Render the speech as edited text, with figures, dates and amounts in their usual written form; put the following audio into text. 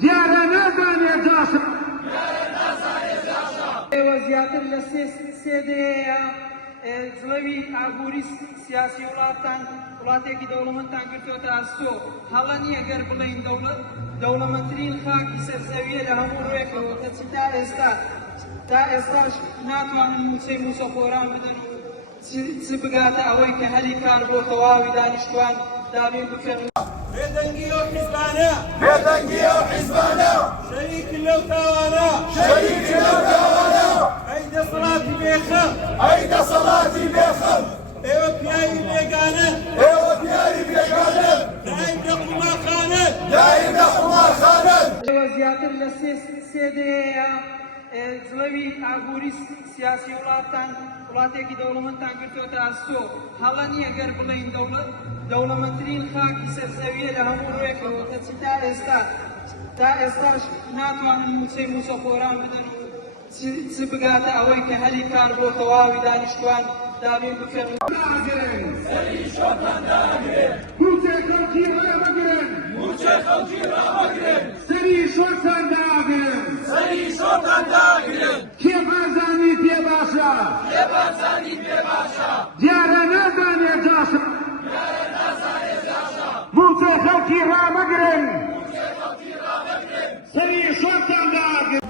دیارە نازانێ جاشە ئێوە زیاتر لە سێ دەیە جڵەوی ئابووری سیاسی وڵاتێکی دەوڵەمەندتان گرتوۆتە ئەستۆ هەڵە نییە گەر بڵێین دەوڵەمەندترین خاکی سەرزەویە لە هەموو ڕێکەوە کەچی تا ئێستاش ناتوانن موچەی موسەخۆران بدەن و چ بگاتە ئەوەی کە هەری کار بۆ تەواوی دانیشتوان دابین بکەن. بێدەنگی ئەو حیزبانە شەریک لەو تاوانە ئەی دەسەڵاتی بێخەم ئێوە پیاوی بێگانە دایم لە قومارخانە ئێوە زیاتر لە سێ دەیە جڵەوی ئابووری سیاسی وڵاتێکی دەوڵەمەندتان گرتوۆتە ئەستۆ هەڵە نییە گەر بڵێین دەوڵەمەندترین خاکی سەرزەویە لە هەموو ڕێکەوە کەچی تا ئێستاش ناتوانن موچەی موسەخۆران بدەن و چ بگاتە ئەوەی کە هەری کار بۆ تەواوی دانیشتوان دابین بکەن. موچەی خەڵکی ڕامەگرن سەری شۆتان داگرن کێ بازانی پێ باشە دیارە نازانێ جاشە موچەی خەڵکی ڕامەگرن سەری شۆتان داگرن